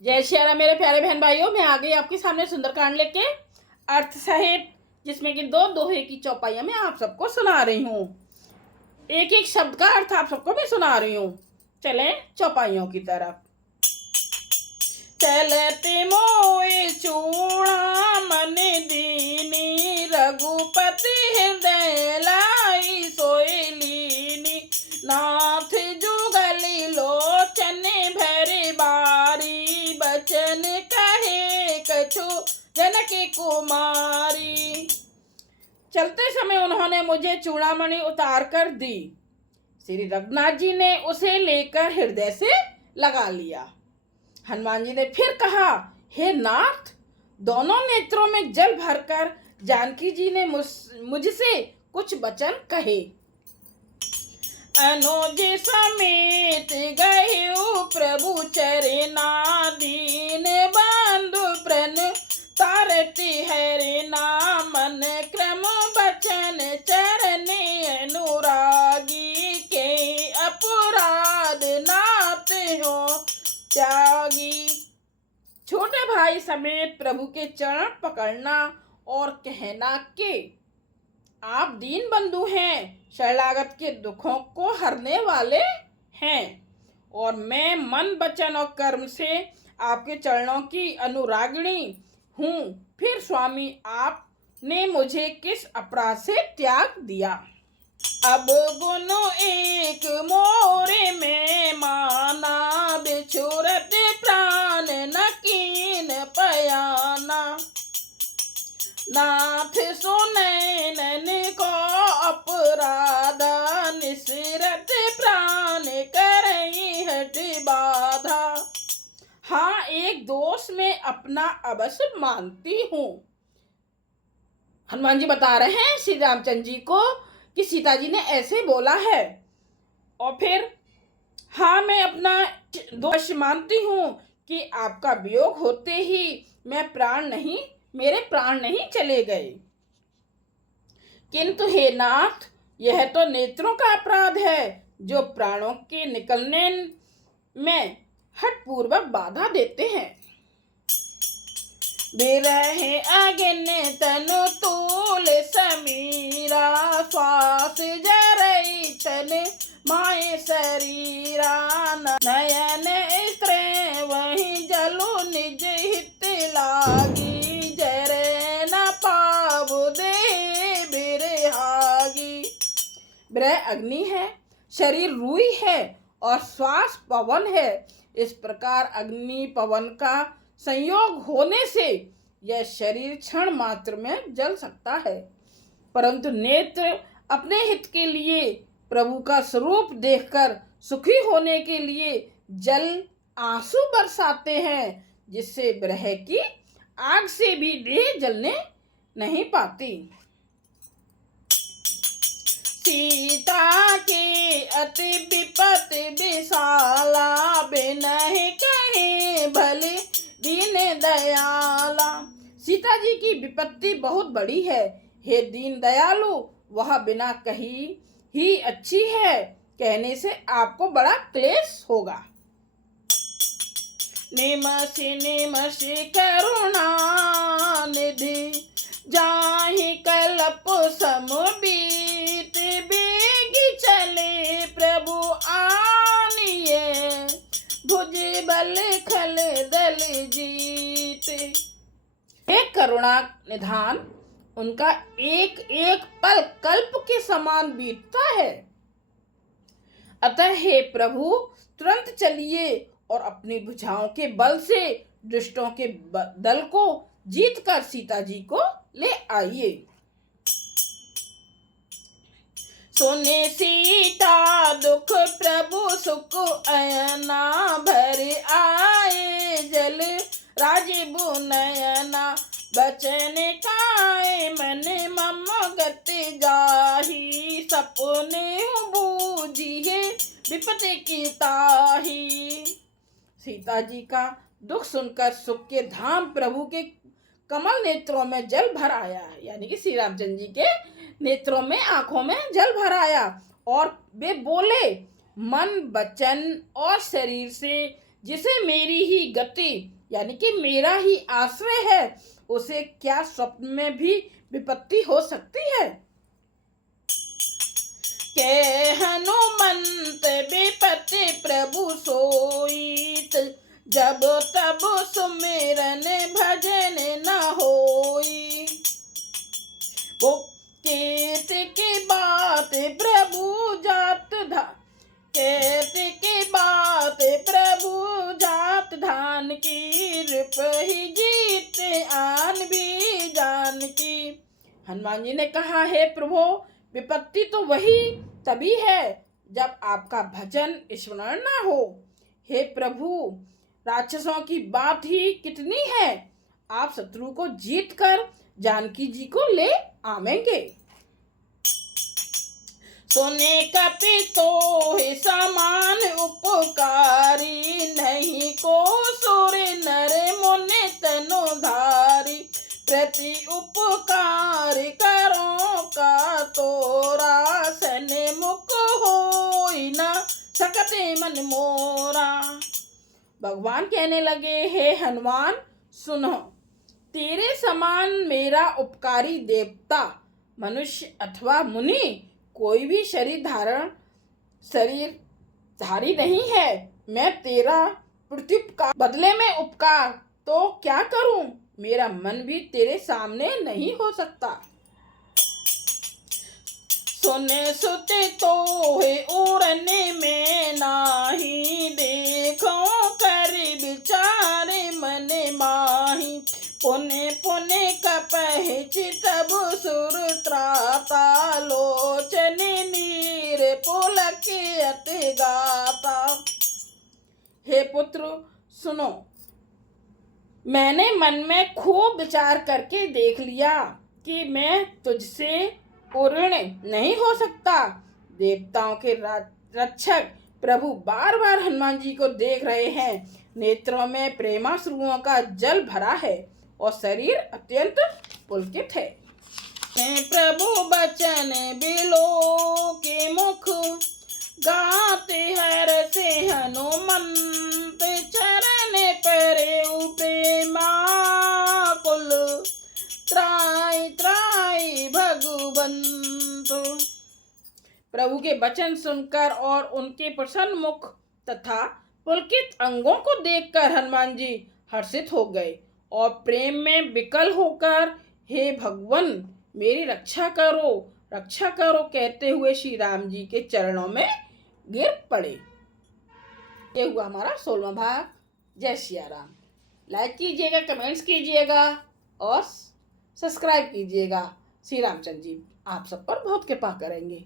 जय श्री राम मेरे प्यारे बहन भाइयों, मैं आ गई आपके सामने सुंदरकांड लेके अर्थ सहित, जिसमें कि दो दोहे की चौपाइयां मैं आप सबको सुना रही हूँ। एक एक शब्द का अर्थ आप सबको मैं सुना रही हूँ। चलें चौपाइयों की तरफ। चलते मोए चूड़ामन दीनी, रघुपति हृदय लाई सोयलीनी। नाथ जुगली लोचन भरे बारी, बचन कहे कछु जनकी कुमारी। चलते समय उन्होंने मुझे चूड़ामणि उतार कर दी। श्री रघुनाथ जी ने उसे लेकर हृदय से लगा लिया। हनुमान जी ने फिर कहा, हे नाथ, दोनों नेत्रों में जल भरकर जानकी जी ने मुझसे कुछ वचन कहे। अनुज समेत गए प्रभु चरना, दीन बंधु प्रण तारती हरिना। मन क्रम बचन चरने अनुरागी, के अपराध नाथ हो त्यागी। छोटे भाई समेत प्रभु के चरण पकड़ना और कहना कि आप दीन बंधु हैं, शरणागत के दुखों को हरने वाले हैं, और मैं मन वचन और कर्म से आपके चरणों की अनुरागिणी हूँ। फिर स्वामी, आपने मुझे किस अपराध से त्याग दिया? अब गुण एक मोरे में माना, बिछुरत प्राण न कीन पयाना। नाथ सुनैनन को अपराध, निसरत प्राण करई हट बाधा। हाँ, एक दोष में अपना अवश्य मानती हूँ। हनुमान जी बता रहे हैं श्री रामचंद्र जी को कि सीता जी ने ऐसे बोला है। और फिर, हाँ, मैं अपना दोष मानती हूँ कि आपका वियोग होते ही मेरे प्राण नहीं चले गए। किंतु हे नाथ, यह तो नेत्रों का अपराध है जो प्राणों के निकलने में हठपूर्वक बाधा देते हैं। बिरहे अग्न तनु तूल समीरा, श्वास जरई तन माए शरीरा। नयन स्त्रे वही जलु निज हित लागी, जरे न पावु दे बिरहागी। बिरह अग्नि है, शरीर रूई है और श्वास पवन है। इस प्रकार अग्नि पवन का संयोग होने से यह शरीर क्षण मात्र में जल सकता है, परंतु नेत्र अपने हित के लिए, प्रभु का स्वरूप देखकर सुखी होने के लिए जल आंसू बरसाते हैं, जिससे विरह की आग से भी देह जलने नहीं पाती। सीता के अति विपत विशाला, बिनहि कहे भले दीन दयाला। सीता जी की विपत्ति बहुत बड़ी है, हे दीन दयालु, वह बिना कही ही अच्छी है, कहने से आपको बड़ा क्लेश होगा। निमषि निमषि करुणा निधि, जाहि कल्प सम बीत। बेग चले प्रभु आनिए, भुज बल खल दल जीत। एक करुणा निधान, उनका एक एक पल कल्प के समान बीतता है। अतः हे प्रभु, तुरंत चलिए और अपनी भुजाओं के बल से दुष्टों के दल को जीत कर सीता जी को ले आइए। सुने सीता दुख प्रभु सुख अयना, भर आए जल राजीव नयना। बचन काए मन मम गति जाही, सपने बूझिए विपत्ति की ताही। सीता जी का दुख सुनकर सुख के धाम प्रभु के कमल नेत्रों में जल भर आया, यानी कि श्री रामचंद्र जी के नेत्रों में, आंखों में जल भर आया, और वे बोले, मन वचन और शरीर से जिसे मेरी ही गति यानी कि मेरा ही आश्रय है, उसे क्या स्वप्न में भी विपत्ति हो सकती है। के हनुमंत विपत्ति प्रभु सोईत, जब तब सुमिरन भजन न होई। वो कीर्ति की बात प्रभु जात धा, कीर्ति की बात प्रभु जात धान की, रूप ही जीत आन भी जान की। हनुमान जी ने कहा, हे प्रभु, विपत्ति तो वही तभी है जब आपका भजन स्मरण ना हो। हे प्रभु, राक्षसों की बात ही कितनी है, आप शत्रु को जीत कर जानकी जी को ले आवेंगे। सोने कपि तो ही समान उपकारी, नहीं को सुर नर मुनि तनु धारी। प्रति उपकार करो का तोरा, सन्मुख होई न सकते मन मोरा। भगवान कहने लगे, हे हनुमान सुनो, तेरे समान मेरा उपकारी देवता, मनुष्य अथवा मुनि कोई भी शरीर धारी नहीं है। मैं तेरा प्रत्युपकार बदले में उपकार तो क्या करूं, मेरा मन भी तेरे सामने नहीं हो सकता। सुने सुते तो है उड़ने में नाही, देखो कर विचारे मन माही। पुने पुने कपहि चितब सुर त्राता, लोचन नीर पुलकियत गाता। हे पुत्र सुनो, मैंने मन में खूब विचार करके देख लिया कि मैं तुझसे पूर्ण नहीं हो सकता। देवताओं के रक्षक प्रभु बार बार हनुमान जी को देख रहे हैं। नेत्रों में प्रेमाश्रुओं का जल भरा है और शरीर अत्यंत पुलकित है। प्रभु बचन बिलो के मुख, गाते हर से हनुमंत। चरण परे प्रेमा कुल, त्राई त्राई भगवंत। प्रभु के वचन सुनकर और उनके प्रसन्न मुख तथा पुलकित अंगों को देखकर हनुमान जी हर्षित हो गए और प्रेम में विकल होकर, हे भगवान मेरी रक्षा करो कहते हुए श्री राम जी के चरणों में गिर पड़े। ये हुआ हमारा 16वां भाग। जय सिया राम। लाइक कीजिएगा, कमेंट्स कीजिएगा और सब्सक्राइब कीजिएगा। श्री रामचंद्र जी आप सब पर बहुत कृपा करेंगे।